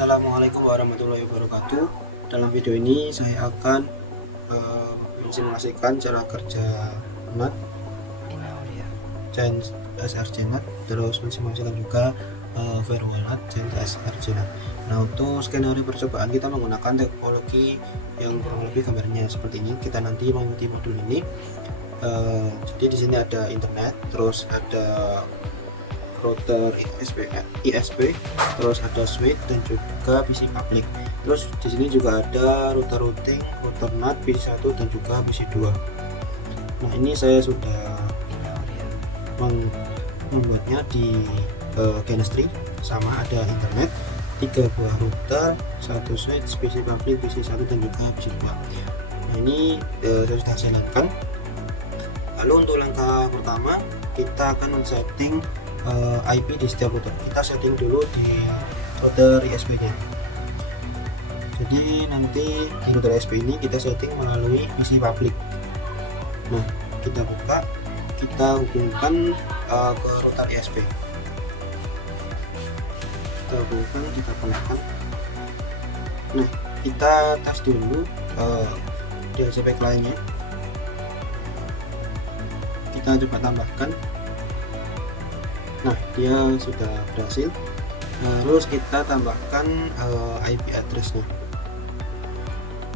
Assalamualaikum warahmatullahi wabarakatuh. Dalam video ini saya akan mensimulasikan cara kerja NAT Change src NAT, terus mensimulasikan juga firewall NAT Change src NAT. Nah, untuk skenario percobaan kita menggunakan teknologi yang kurang lebih gambarnya seperti ini. Kita nanti mengikuti modul ini. Jadi di sini ada internet, terus ada router ISP, terus ada switch dan juga PC public. Terus di sini juga ada router routing, router NAT PC1 dan juga PC2. Nah, ini saya sudah membuatnya di chemistry, sama ada internet, 3 buah router, 1 switch, PC public, PC1 dan juga PC2. Nah, ini saya sudah jalankan. Lalu untuk langkah pertama kita akan men-setting IP di setiap router. Kita setting dulu di router ISP nya. Jadi nanti di router ISP ini kita setting melalui PC public. Nah, kita buka, kita hubungkan ke router ISP. Kita hubungkan, kita konekkan. Nah, kita tes dulu DHCP client-nya. Kita coba tambahkan. Nah, dia sudah berhasil. Terus kita tambahkan IP address-nya.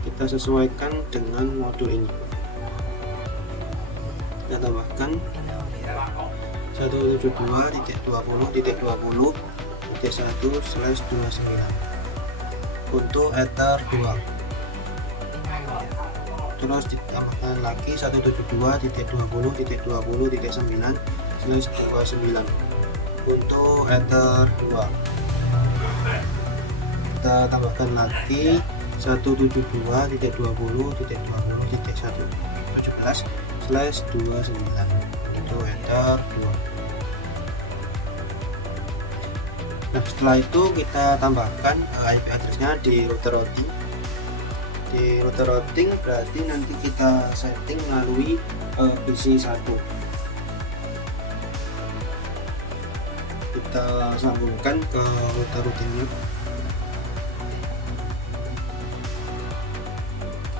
Kita sesuaikan dengan modul ini. Kita tambahkan 172.20.20.1/29 untuk ether 2. Terus ditambahkan lagi 172.20.20.9/29 untuk ether 2. Kita tambahkan lagi 172.20.20.17/29 untuk ether 2. Nah, setelah itu kita tambahkan IP address-nya di router routing. Di router routing berarti nanti kita setting melalui PC1. Kita sambungkan ke router routingnya.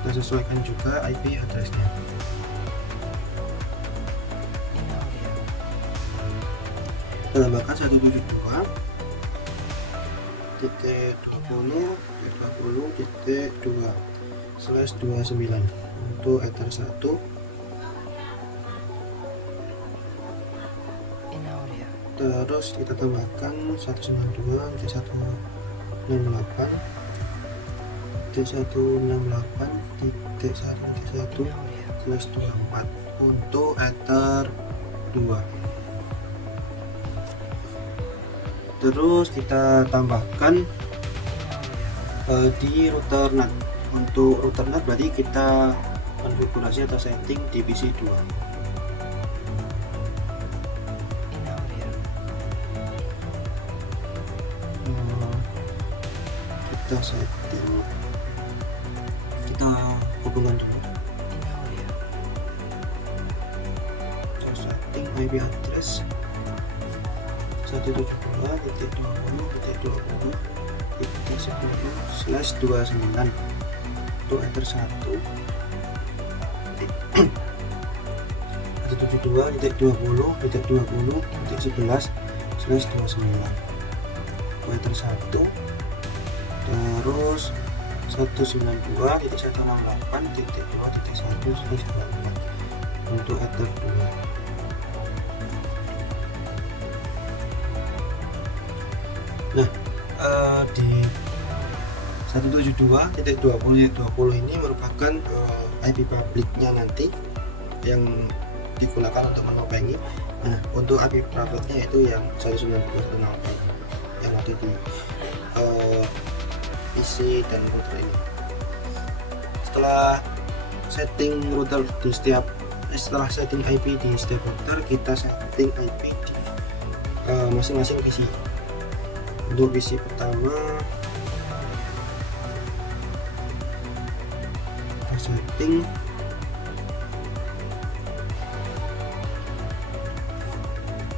Kita sesuaikan juga IP address-nya. Kita tambahkan 172.20.20.2/29 untuk ether 1. Terus kita tambahkan 192.168.1.1/24 untuk ether 2. Terus kita tambahkan di router NAT. Untuk router NAT berarti kita konfigurasi atau setting di PC2. Kita setting, kita hubungan dulu. Kita setting IP address 172.20.20.10/29 untuk ether 1. 172.20.20.11/29 untuk ether 1. Terus 192.168.2.1/24 untuk ether 2. Nah, di 172.20.20 ini merupakan IP publiknya nanti yang digunakan untuk menopengi. Nah, untuk IP private-nya itu yang 192.168 yang ada di PC dan router ini. Setelah setting router di setelah setting IP di setiap router, kita setting IP di masing-masing PC. Untuk PC pertama kita setting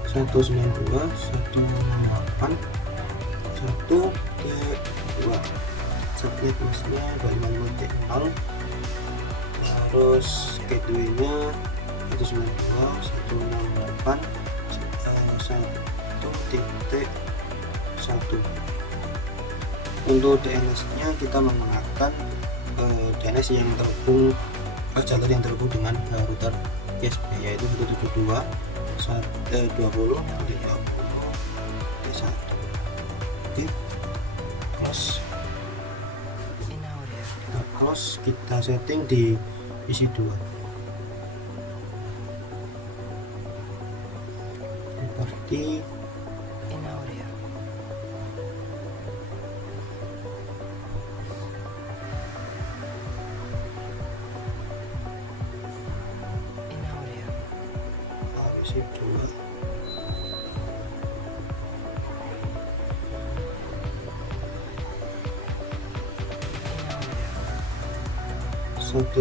192.168.1.0 subnet masnya 255.0, terus gateway nya 192.168.1.1. Untuk DNS nya kita menggunakan DNS yang terhubung jalur yang terhubung dengan router ISP, yaitu 172.120.20.1. Oke, close, kita setting di PC 2 seperti PC 2. Satu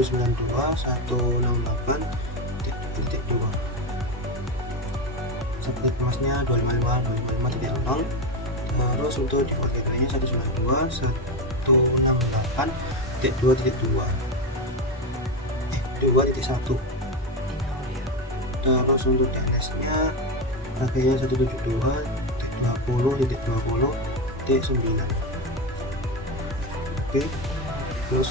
192.168.2. Subnet masnya 255.255.0. Terus untuk default gateway nya 192.168.2.2. 2.1. Terus untuk DNS nya pakainya 172.20.20.9. Oke, terus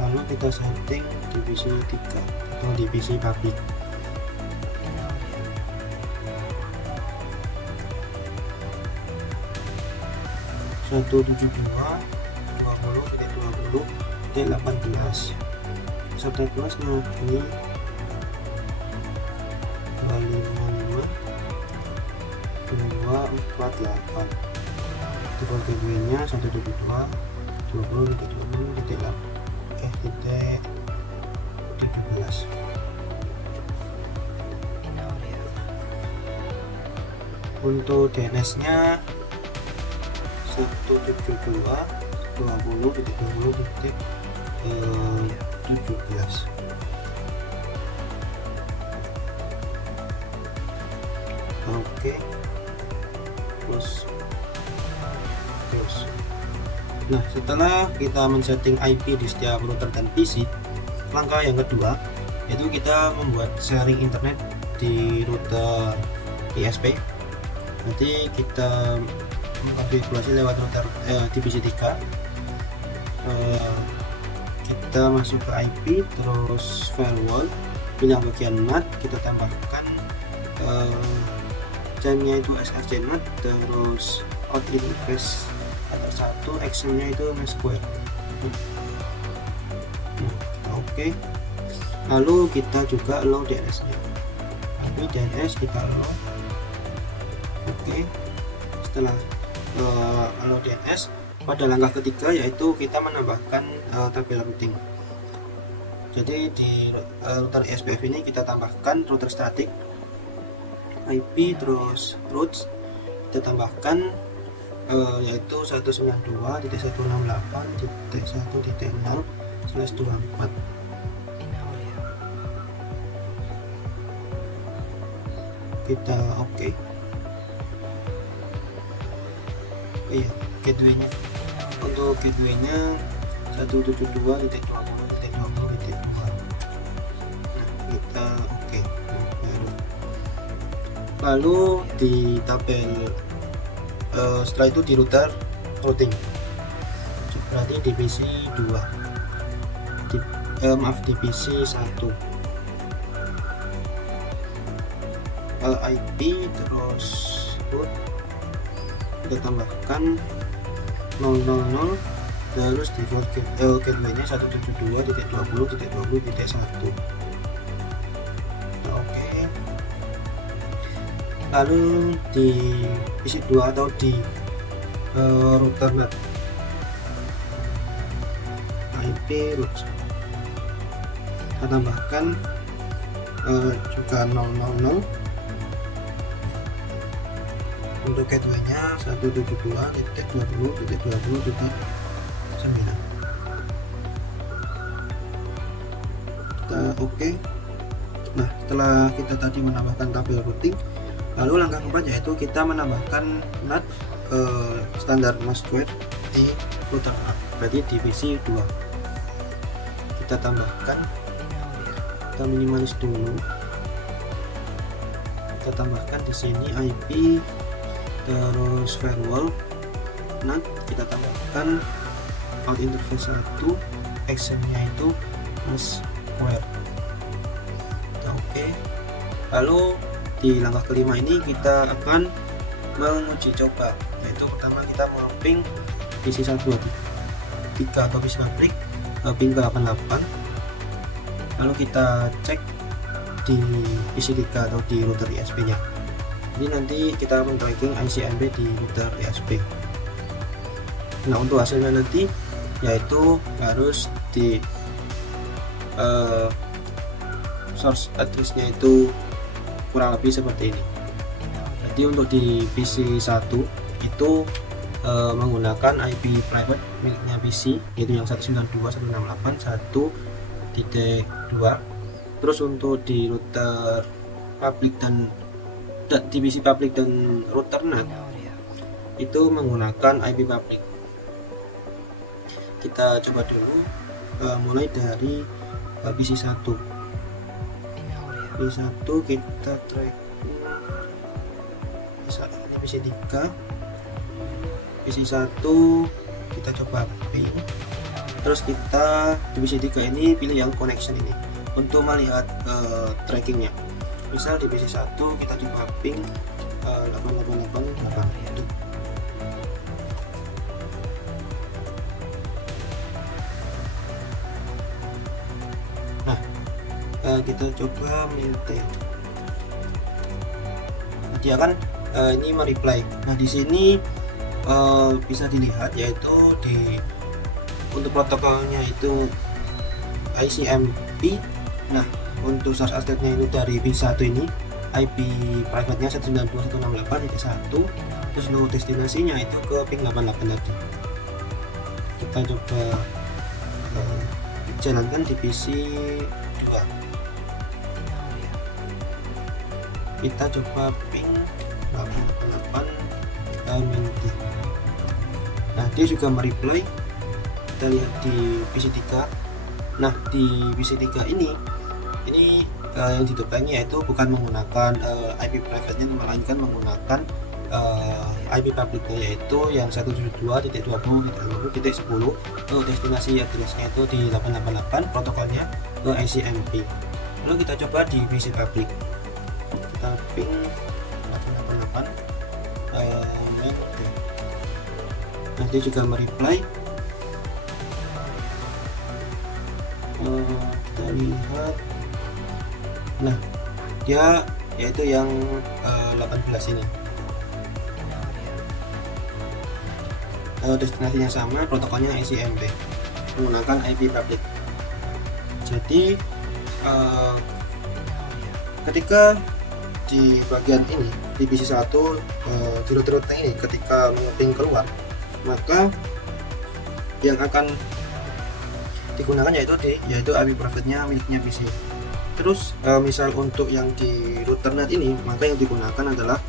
lalu kita setting divisi 3 atau divisi public. Satu 172.20.20.18. Subnet masnya ini 255.248. Default gateway nya 172.20.17. Untuk DNS nya 172.20.20.17. Oke, terus. Nah, setelah kita men-setting IP di setiap router dan PC, langkah yang kedua yaitu kita membuat sharing internet di router ISP. Nanti kita mengkonfigurasi lewat router di PC 3. Kita masuk ke IP, terus firewall, pilih bagian NAT, kita tambahkan chainnya itu SRC NAT, terus out interface atau satu actionnya itu square. Oke. Lalu kita juga allow DNS nya, tapi DNS kita allow. Oke, setelah allow DNS, pada langkah ketiga yaitu kita menambahkan tabel routing. Jadi di router ISPF ini kita tambahkan router static, IP, terus routes kita tambahkan yaitu 192.168.1.0/24. Kita oke. Iya, gateway-nya. Untuk gateway-nya 172.20.20.2. Kita oke. Lalu di tabel setelah itu di router routing, berarti di PC 2 di PC 1 IP, terus root kita tambahkan 000, terus default gateway nya 172.20.20.1. Oke. Lalu di PC 2 atau di router NAT IP root kita tambahkan juga 000. Untuk gateway nya 172.20.20.9. Kita oke. Nah, setelah kita tadi menambahkan tabel routing, lalu langkah keempat yaitu kita menambahkan NAT standar mask square di router NAT, berarti di PC 2. Kita tambahkan, kita minimalis dulu, kita tambahkan di sini IP, terus firewall NAT, kita tambahkan out interface 1, actionnya itu mask square. Oke. Lalu di langkah kelima ini kita akan menguji coba, yaitu pertama kita mapping PC 123 atau PC public pin ke 88, lalu kita cek di PC 3 atau di router ISP nya. Jadi nanti kita akan tracking ICMP di router ISP. Nah, untuk hasilnya nanti yaitu harus di source address-nya itu kurang lebih seperti ini. Jadi untuk di PC 1 itu menggunakan IP private miliknya PC, yaitu yang 192.168.1.2. Terus untuk di router public dan di PC public dan router NAT itu menggunakan IP public. Kita coba dulu mulai dari PC 1. PC 1 kita track PC 3, PC 1 kita coba ping, terus kita di PC 3 ini pilih yang connection ini untuk melihat trackingnya. Misal di PC 1 kita coba ping 8888. Nah, kita coba maintain. Dia kan ini mereply. Nah, di sini bisa dilihat yaitu untuk protokolnya itu ICMP. Nah, untuk source address-nya itu dari PC 1 ini IP private-nya 192.168.1, terus untuk destinasinya itu ke ping 88 tadi. Kita coba jalankan di PC 2. Kita coba ping 88 minti. Nah, dia juga mereply. Kita lihat di PC 3. Nah, di PC 3 ini yang ditukangi yaitu bukan menggunakan IP private-nya, melainkan menggunakan IP public-nya, yaitu yang 172.20.10. Destinasi address-nya itu di 888, protokolnya ke ICMP. Lalu kita coba di PC public. Kita ping 888 nanti juga mereply. Kita lihat, nah dia yaitu yang 18 ini. Destinasinya sama, protokolnya ICMP menggunakan IP public. Jadi ketika di bagian ini di PC 1 di router ini ketika mengeping keluar, maka yang akan digunakan yaitu IP private-nya miliknya PC. Terus misal untuk yang di router NAT ini, maka yang digunakan adalah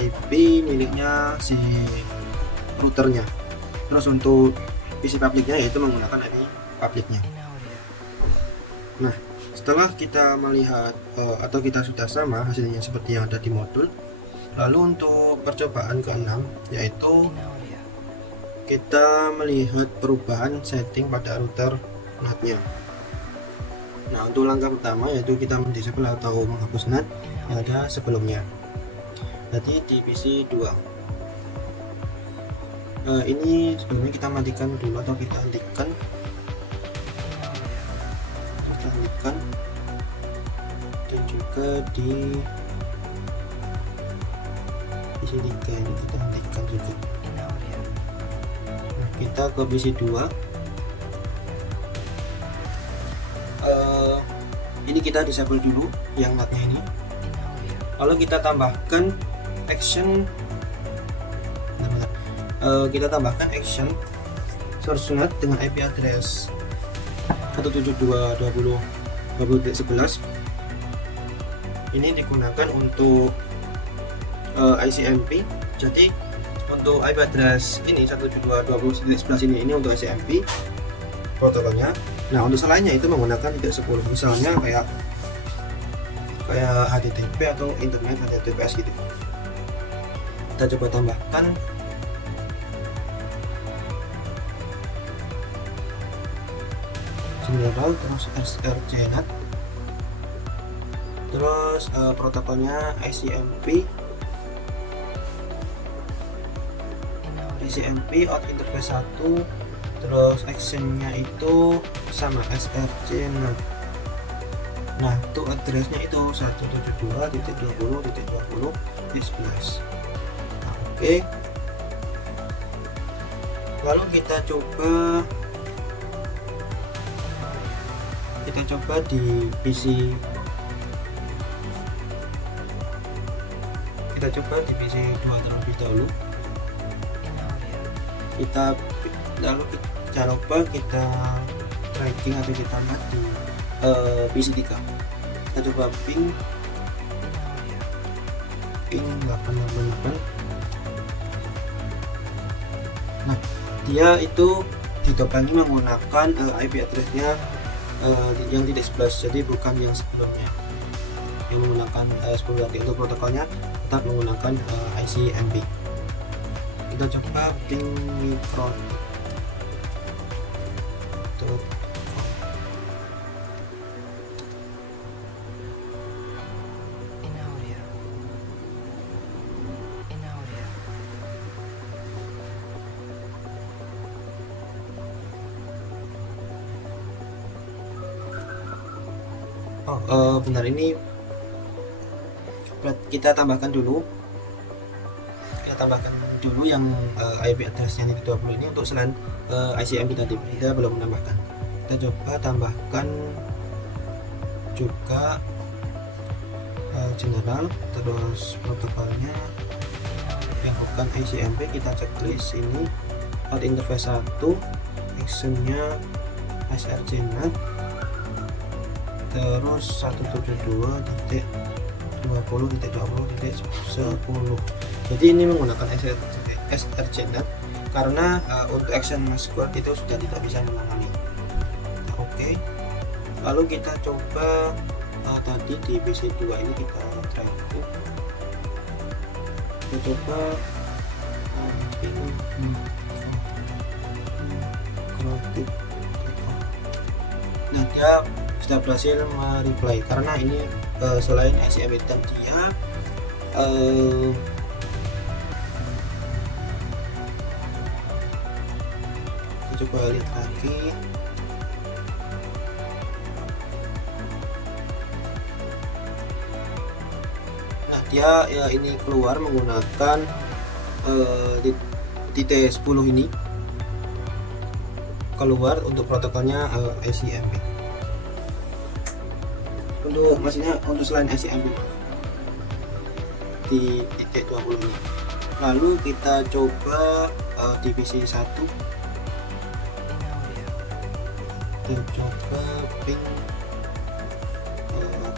IP miliknya si routernya. Terus untuk PC publiknya yaitu menggunakan IP publiknya. Nah, setelah kita melihat atau kita sudah sama hasilnya seperti yang ada di modul, lalu untuk percobaan ke-6 yaitu kita melihat perubahan setting pada router NAT-nya. Nah, untuk langkah pertama yaitu kita mendisable atau menghapus NAT yang ada sebelumnya. Jadi di PC 2 ini sebelumnya kita matikan dulu atau kita hentikan. Dan juga di PC 3 ini kita hentikan juga. Nah, kita ke PC 2. Ini kita disable dulu yang NAT-nya ini. Lalu kita tambahkan action. Kita tambahkan action source NAT dengan IP address 172.20.11. Ini digunakan untuk ICMP. Jadi untuk IP address ini 172.20.11 ini untuk SMP protokolnya. Nah untuk selainnya itu menggunakan titik 10, misalnya kayak HTTP atau internet HTTPS gitu. Kita coba tambahkan general, terus srcnet, terus protokolnya ICMP out interface 1, terus actionnya itu sama srcnet. Nah untuk addressnya itu 172.20.20.11. Nah, oke. Lalu kita coba di PC, kita coba di PC 2 terlebih dahulu. Lalu kita coba kita tracking atau kita lihat di PC 3. Kita coba ping 888. Nah dia itu ditopangi menggunakan IP addressnya yang tidak 11, jadi bukan yang sebelumnya yang menggunakan 10 lagi. Untuk protokolnya tetap menggunakan ICMP. Kita coba ping micro benar, ini kita tambahkan dulu yang IP address yang 20 ini. Untuk selain ICMP tadi kita belum menambahkan, kita coba tambahkan juga general, terus protokolnya yang bukan ICMP kita checklist ini out interface 1, actionnya srcnet, terus 172.20.20.10. jadi ini menggunakan srcnet karena untuk action masquerade itu sudah tidak bisa menangani. Oke. Lalu kita coba tadi di PC 2 ini kita tracking, kita coba nah dia sudah berhasil mereply karena ini selain ICMP dan dia kita coba lihat lagi. Nah dia ini keluar menggunakan titik 10 ini, keluar untuk protokolnya ICMP. Maksudnya untuk selain ICMP di titik 20 ini. Lalu kita coba di PC 1, kita coba ping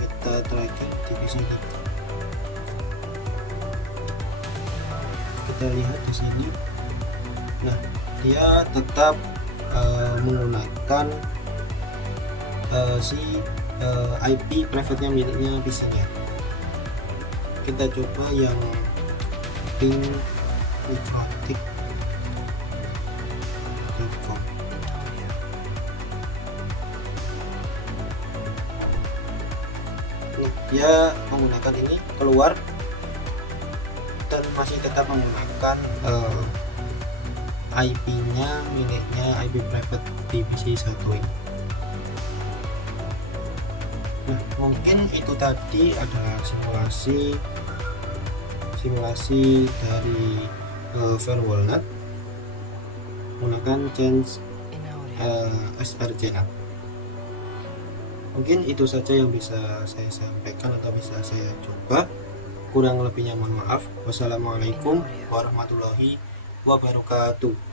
kita tracking di PC 3. Kita lihat di sini. Nah dia tetap menggunakan IP private-nya miliknya PC-nya. Kita coba yang ping mikrotik.com. Nah, dia menggunakan ini, keluar dan masih tetap menggunakan IP-nya miliknya IP private di PC 1 ini. Nah, mungkin itu tadi adalah simulasi dari VirWalnut menggunakan change srcnet. Mungkin itu saja yang bisa saya sampaikan atau bisa saya coba. Kurang lebihnya mohon maaf. Wassalamualaikum warahmatullahi wabarakatuh.